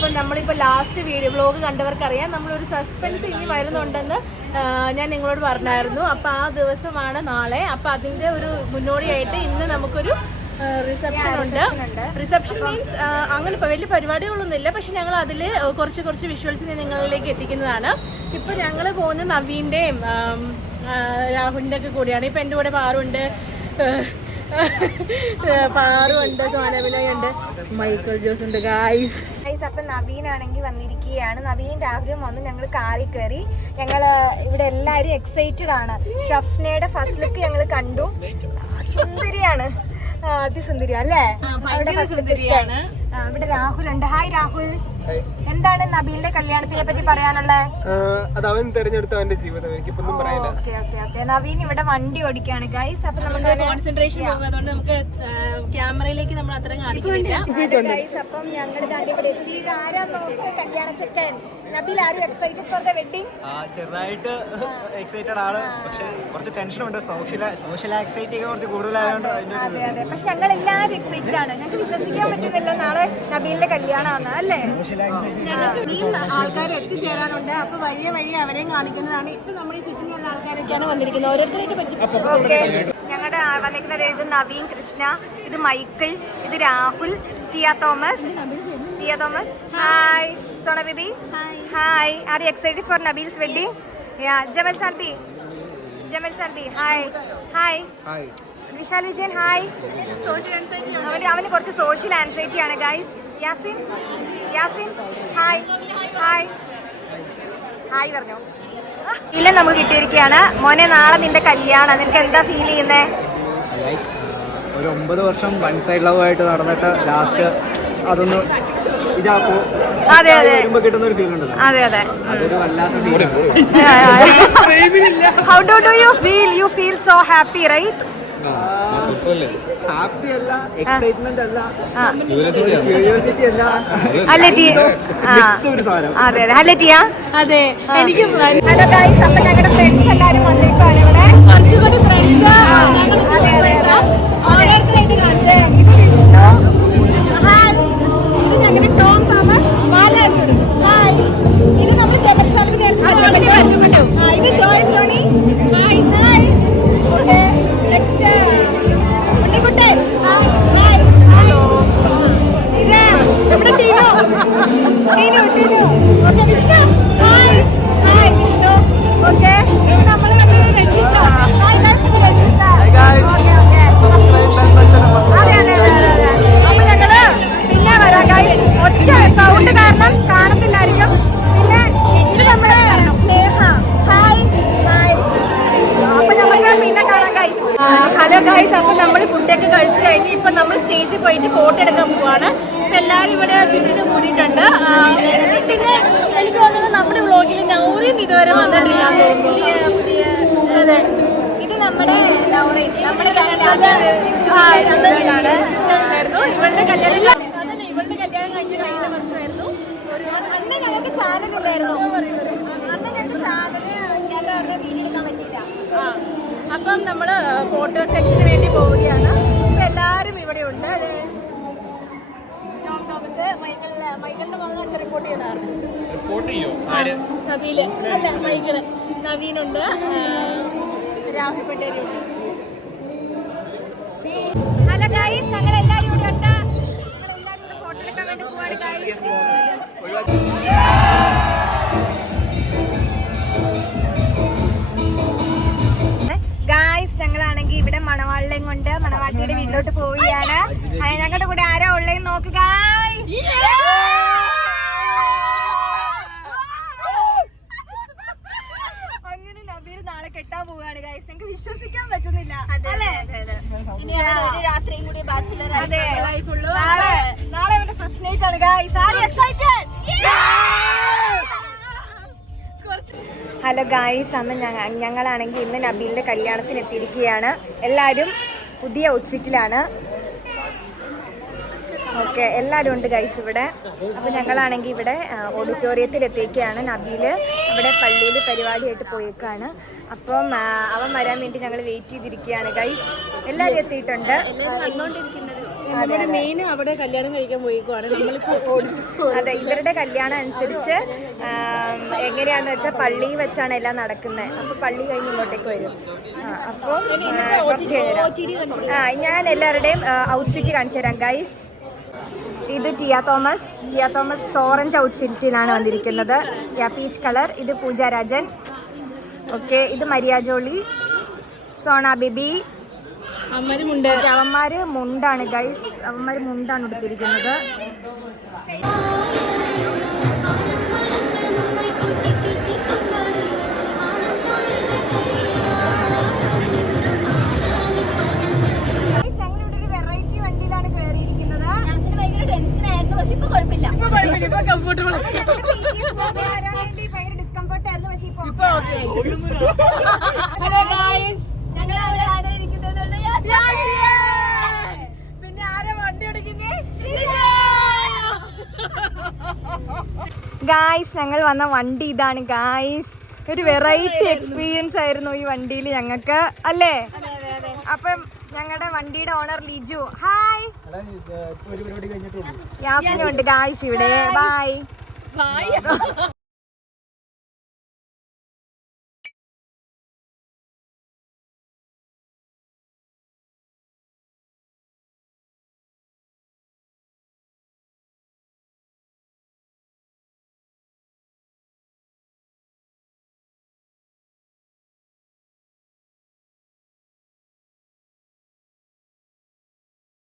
അപ്പം നമ്മളിപ്പോൾ last vlog കണ്ടവർക്കറിയാം നമ്മളൊരു സസ്പെൻസ് ഇനി വരുന്നുണ്ടെന്ന് ഞാൻ നിങ്ങളോട് പറഞ്ഞായിരുന്നു. അപ്പോൾ ആ ദിവസമാണ് നാളെ. അപ്പോൾ അതിൻ്റെ ഒരു മുന്നോടിയായിട്ട് ഇന്ന് നമുക്കൊരു റിസപ്ഷൻ ഉണ്ട്. റിസപ്ഷൻ മീൻസ് അങ്ങനെ ഇപ്പോൾ വലിയ പരിപാടികളൊന്നുമില്ല, പക്ഷെ ഞങ്ങൾ അതിൽ കുറച്ച് വിഷ്വൽസ് നിങ്ങളിലേക്ക് എത്തിക്കുന്നതാണ്. ഇപ്പോൾ ഞങ്ങൾ പോകുന്ന നവീൻ്റെയും രാഹുലിൻ്റെ ഒക്കെ കൂടിയാണ്. ഇപ്പം എൻ്റെ കൂടെ പാറുണ്ട്, പാറുണ്ട്, സോനബിനയുണ്ട്, മൈക്കിൾ ജോസ് ഉണ്ട്. ഗായ്സ് അപ്പം നവീനാണെങ്കിൽ വന്നിരിക്കുകയാണ്. നവീൻ രാഹുലും വന്ന് ഞങ്ങൾ കാറിൽ കയറി. ഞങ്ങൾ ഇവിടെ എല്ലാവരും എക്സൈറ്റഡ് ആണ്. ഷഫ്നയുടെ ഫസ്റ്റ് ലുക്ക് ഞങ്ങൾ കണ്ടു. സുന്ദരിയാണ്, അതിസുന്ദരി അല്ലേ? ഇവിടെ രാഹുലുണ്ട്. ഹായ് രാഹുൽ, എന്താണ് നബീലിന്റെ കല്യാണത്തിനെ പറ്റി പറയാനുള്ളത്? അത് അവൻ തെരഞ്ഞെടുത്ത അവന്റെ ജീവിതം, എനിക്കിപ്പൊന്നും പറയാനില്ല. നവീൻ ഇവിടെ വണ്ടി ഓടിക്കാണ് ഗൈസ്. അപ്പൊ നമുക്ക് കോൺസെൻട്രേഷൻ പോകുന്നതുകൊണ്ട് നമുക്ക് ക്യാമറയിലേക്ക് നമ്മൾ അത്ര കാണിക്കുന്നില്ല. അപ്പം ഞങ്ങൾ ഇവിടെ എത്തി. ആരാ നോക്ക് കല്യാണ ചെക്കൻ നബീൽ. ആരും എക്സൈറ്റഡ് ഫോർ ദ വെഡിങ്? ചെറുതായിട്ട് എക്സൈറ്റഡ് ആണ്, പക്ഷെ കുറച്ച് ടെൻഷനുണ്ട്. സോഷ്യൽ ആക്സൈറ്റി കുറച്ച് കൂടുതലായതുകൊണ്ട്. അതെ അതെ, പക്ഷെ ഞങ്ങൾ എല്ലാവരും എക്സൈറ്റഡ് ആണ്. ഞങ്ങൾക്ക് വിശ്വസിക്കാൻ പറ്റുന്നില്ല നാളെ നബീലിന്റെ കല്യാണമാണ് അല്ലേ? ഞങ്ങൾക്ക് ഇനിയും ആൾക്കാർ എത്തിച്ചേരാനുണ്ട്. അപ്പൊ വലിയ വഴി അവരെയും കാണിക്കുന്നതാണ്. ഇപ്പൊ നമ്മുടെ ചുറ്റിനുള്ള ആൾക്കാരൊക്കെയാണ് വന്നിരിക്കുന്നത്. ഓരോരുത്തരായിട്ട് പറ്റി. ഞങ്ങളുടെ വന്നിരിക്കുന്നത് ഇത് നവീൻ കൃഷ്ണ, ഇത് മൈക്കിൾ, ഇത് Rahul, Tia Thomas. Hi Sona Baby. Hi, are you excited for Nabeel's wedding? Jamal സാൽബി. ഹായ്. വിശാൽ വിജയൻ. ഹായ്. അവന് കുറച്ച് സോഷ്യൽ ആൻസൈറ്റി ആണ് ഗൈസ്. യാസിൻ. ഹായ് പറഞ്ഞോ. ഇല്ല, നമുക്ക് കിട്ടിയിരിക്കുകയാണ്. മോനെ, നാളെ നിന്റെ കല്യാണം, നിനക്ക് എന്താ ഫീൽ ചെയ്യുന്നേ? ഒരു 9 വർഷം വൺ സൈഡ് ലവ് ആയിട്ട് നടന്നിട്ട് ലാസ്റ്റ് അതൊന്ന് ഇതാക്കോ. അതെ കിട്ടുന്ന ഒരു ഫീൽ ഉണ്ട്. അതെ അതൊരു വല്ലാത്ത how do you feel? You feel so happy, right? Happy അല്ല, എക്സൈറ്റ്മെന്റ് അല്ല, ക്യൂരിയോസിറ്റി അല്ല. അതെ, എനിക്ക് ഹലോ ഗൈസ്. അപ്പൊ ഞങ്ങളുടെ ഫ്രണ്ട്സ് എല്ലാരും വന്നേക്കാണ് ഇവിടെ. കുറച്ചുകൂടി ഫ്രണ്ട്സ് ഓരോരുത്തരായിട്ട് കാണിച്ചേ. ഇത് വിഷ്ണു. ഹായ്. ഇത് ഞങ്ങളുടെ ടോം തോമസ്. ഹായ്. ഇത് നമ്മൾ ജമൽ സാൽവി നേരത്തെ. ഇത് Joel Johny. Hi. Next Unnikuttan. Hi. ഇത് നമ്മുടെ Teenu. Okay, Vishnu. Hi Vishnu. Okay, ഇത് നമ്മൾ രഞ്ജിത്ത. ഹായ് രഞ്ജിത്ത. അതെ. അപ്പൊ ഞങ്ങള് പിന്നെ വരാം ഗൈസ്. ഒച്ച സൗണ്ട് കാരണം കാണത്തില്ലായിരിക്കും. പിന്നെ ഇത് നമ്മുടെ സ്നേഹ. ഹായ്. അപ്പൊ നമുക്ക് പിന്നെ കാണാം ഗൈസ്. ഹലോ ഗൈസ്, അപ്പോൾ നമ്മൾ ഫുഡൊക്കെ കഴിച്ച് കഴിഞ്ഞ് ഇപ്പം നമ്മൾ സ്റ്റേജിൽ പോയിട്ട് ഫോട്ടോ എടുക്കാൻ പോവാണ്. ഇപ്പം എല്ലാവരും ഇവിടെ ചുറ്റിനും കൂടിയിട്ടുണ്ട്. പിന്നെ എനിക്ക് തോന്നുന്നു നമ്മുടെ വ്ളോഗിൽ നൗറിൻ ഇതുവരെ വന്നിട്ടില്ലാന്ന് തോന്നുന്നു. അതെ, ഇത് നമ്മുടെ ഇവളുടെ കല്യാണം കഴിഞ്ഞ വർഷമായിരുന്നു. അന്ന് ഞങ്ങൾക്ക് ചാനലില്ലായിരുന്നു. അന്ന് ഞങ്ങൾക്ക് ചാനല് ഇല്ലാത്തവരുടെ വീഡിയോ എടുക്കാൻ പറ്റിയില്ല. അപ്പം നമ്മൾ ഫോട്ടോ സെക്ഷന് വേണ്ടി പോവുകയാണ്. ഇപ്പം എല്ലാവരും ഇവിടെ ഉണ്ട്. ടോം തോമസ്, മൈക്കിളിന്റെ മകനായിട്ട് റിപ്പോർട്ട് ചെയ്യുന്നതാണ്. നബീല് അല്ല, മൈക്കിള്. നവീനുണ്ട്, രാഹുൽ പട്ടേലുണ്ട്. ഹലോ ഗൈസ്, ഞങ്ങൾ എല്ലാവരും ഇവിടെ ഉണ്ട്. നമ്മളെല്ലാവരും ഫോട്ടോ എടുക്കാൻ വേണ്ടി പോവാണ് ഗൈസ്. ഗായ്സ്, ഞങ്ങളാണെങ്കിൽ ഇവിടെ മണവാളിനെയും കൊണ്ട് മണവാട്ടിയുടെ വീട്ടിലോട്ട് പോവുകയാണ്. ഞങ്ങളുടെ കൂടെ ആരാ ഉള്ളതെന്ന് നോക്ക് ഗായ്സ്. അങ്ങനെ നബീൽ നാളെ കെട്ടാൻ പോവുകയാണ് ഗായ്സ്. എനിക്ക് വിശ്വസിക്കാൻ പറ്റുന്നില്ല. നാളെ അവന്റെ ഫസ്റ്റ് നൈറ്റ് ആണ് ഗായ്സ്. ആരും എക്സൈറ്റഡ്? ഹലോ ഗായ്സ്, അന്ന് ഞങ്ങളാണെങ്കിൽ ഇന്ന് നബീലിന്റെ കല്യാണത്തിന് എത്തിയിരിക്കുകയാണ്. എല്ലാവരും പുതിയ ഔട്ട്ഫിറ്റിലാണ്. ഓക്കെ, എല്ലാവരും ഉണ്ട് ഗൈസ് ഇവിടെ. അപ്പോൾ ഞങ്ങളാണെങ്കിൽ ഇവിടെ ഓഡിറ്റോറിയത്തിൽ എത്തിയിരിക്കുകയാണ്. നബീല് ഇവിടെ പള്ളിയിൽ പരിപാടിയായിട്ട് പോയേക്കാണ്. അപ്പം അവൻ വരാൻ വേണ്ടി ഞങ്ങൾ വെയിറ്റ് ചെയ്തിരിക്കുകയാണ് ഗൈസ്. എല്ലാവരും എത്തിയിട്ടുണ്ട്. നമ്മുടെ മെയിൻ അവിടെ കല്യാണം കഴിക്കാൻ പോയിക്കുവാണ്. നമ്മളിപ്പോ ഓടിച്ചു. അതെ, ഇവരുടെ കല്യാണം അനുസരിച്ച് എങ്ങനെയാന്ന് വെച്ചാൽ പള്ളിയിൽ വെച്ചാണ് എല്ലാം നടക്കുന്നത്. അപ്പൊ പള്ളി കഴിഞ്ഞ് ഇങ്ങോട്ടേക്ക് വരും. അപ്പോൾ ഞാൻ എല്ലാവരുടെയും ഔട്ട്ഫിറ്റ് കാണിച്ചു തരാം ഗൈസ്. ഇത് ടിയ തോമസ് ഓറഞ്ച് ഔട്ട്ഫിറ്റിലാണ് വന്നിരിക്കുന്നത്. Peach colour. ഇത് പൂജ രാജൻ. ഓക്കെ, ഇത് മരിയ ജോളി, സോണ ബേബി. അവന്മാര് മുണ്ടാണ് ഗൈസ്, അവന്മാര് മുണ്ടാണ് ഉടുത്തിരിക്കുന്നത്. ഞങ്ങളിവിടെ വെറൈറ്റി വണ്ടിയിലാണ് കയറിയിരിക്കുന്നത്. ഭയങ്കര ടെൻഷൻ ആയിരുന്നു, പക്ഷെ ഇപ്പൊ കുഴപ്പമില്ല. കംഫർട്ടബിൾ. ഭയങ്കര ഡിസ്കംഫർട്ട് ആയിരുന്നു, പക്ഷെ ഇപ്പൊ ഹലോ ഗായ്സ്, ഞങ്ങൾ അവിടെ ഇരിക്കുന്നത്. പിന്നെ ആരാ വണ്ടി ഓടിക്കുന്നേ? ഗായ്സ്, ഞങ്ങൾ വന്ന വണ്ടി ഇതാണ് ഗായ്സ്. ഒരു വെറൈറ്റി എക്സ്പീരിയൻസ് ആയിരുന്നു ഈ വണ്ടിയിൽ ഞങ്ങൾക്ക്, അല്ലേ? അപ്പം ഞങ്ങളുടെ വണ്ടിയുടെ ഓണർ ലിജു, ഹായ്. യാസിനുണ്ട് ഗായ്സ് ഇവിടെ. ബൈ.